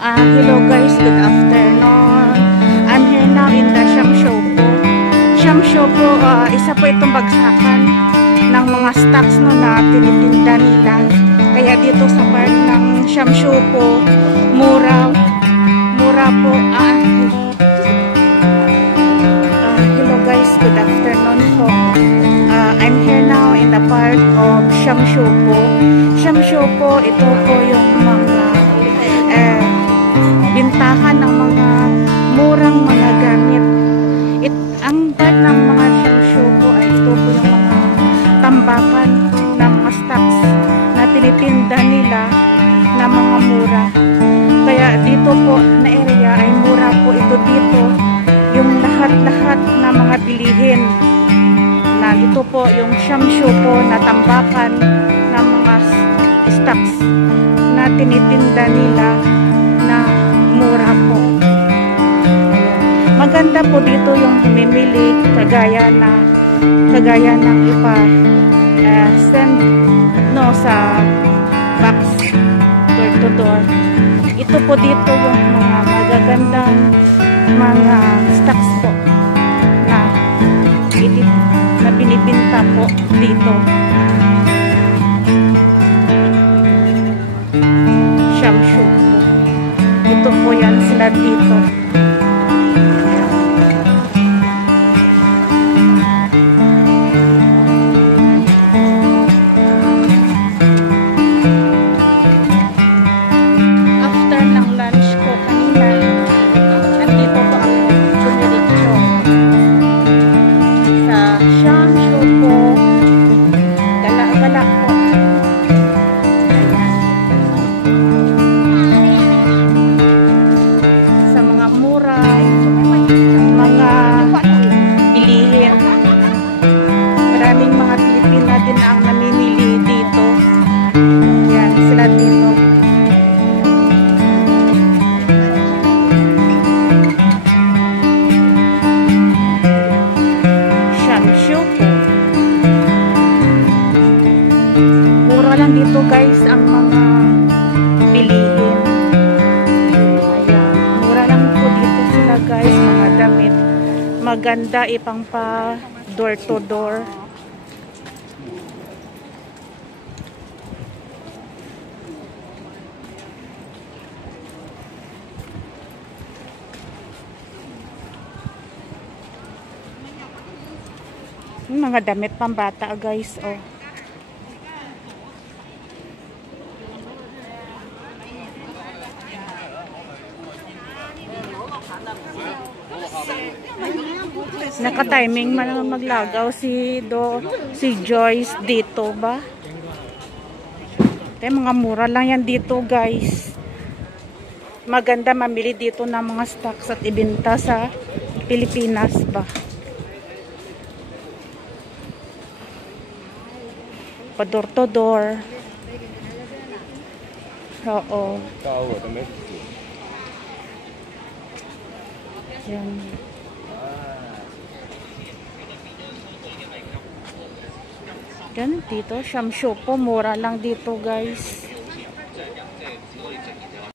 Hello guys, good afternoon. I'm here now in the Shamshopo. Shamshopo, isa po itong bagsakan ng mga stocks no na tinitinda nila. Kaya dito sa part ng Shamshopo, mura po. Hello guys, good afternoon po. I'm here now in the part of Shamshopo. Shamshopo, ito po yung mga bintahan ng mga murang mga gamit. Ang part ng mga Shamshopo ay ito po yung mga tambakan ng mga stocks na tinitinda nila na mga mura. Kaya dito po na area ay mura po ito dito. Yung lahat-lahat na mga bilihin na ito po yung Shamshopo na tambakan ng mga stocks na tinitinda nila na mura po. Maganda po dito yung humimili kagaya ng ipa send no sa box door to door. Ito po dito yung mga magagandang mga stocks po na binibinta po dito. Shamshopo. Ito po yan sila dito. After ng lunch ko kanina, nandito po ako dumiretso sa Shamshopo. Gala-gala po. Maraming mga Pilipina din ang namimili dito. Yan, sila dito. Shamshopo. Mura lang dito guys ang mga bilihin. Ayan, mura lang po dito sila guys, mga damit. Maganda ipang pa door to door. Mga damit pambata guys, oh. Naka-timing man maglagaw si Joyce dito ba? Mga mura lang yan dito guys. Maganda mamili dito ng mga stocks at ibenta sa Pilipinas ba? Pa door to door. Oo. Yan. Yan dito, Shamshopo, mura lang dito guys.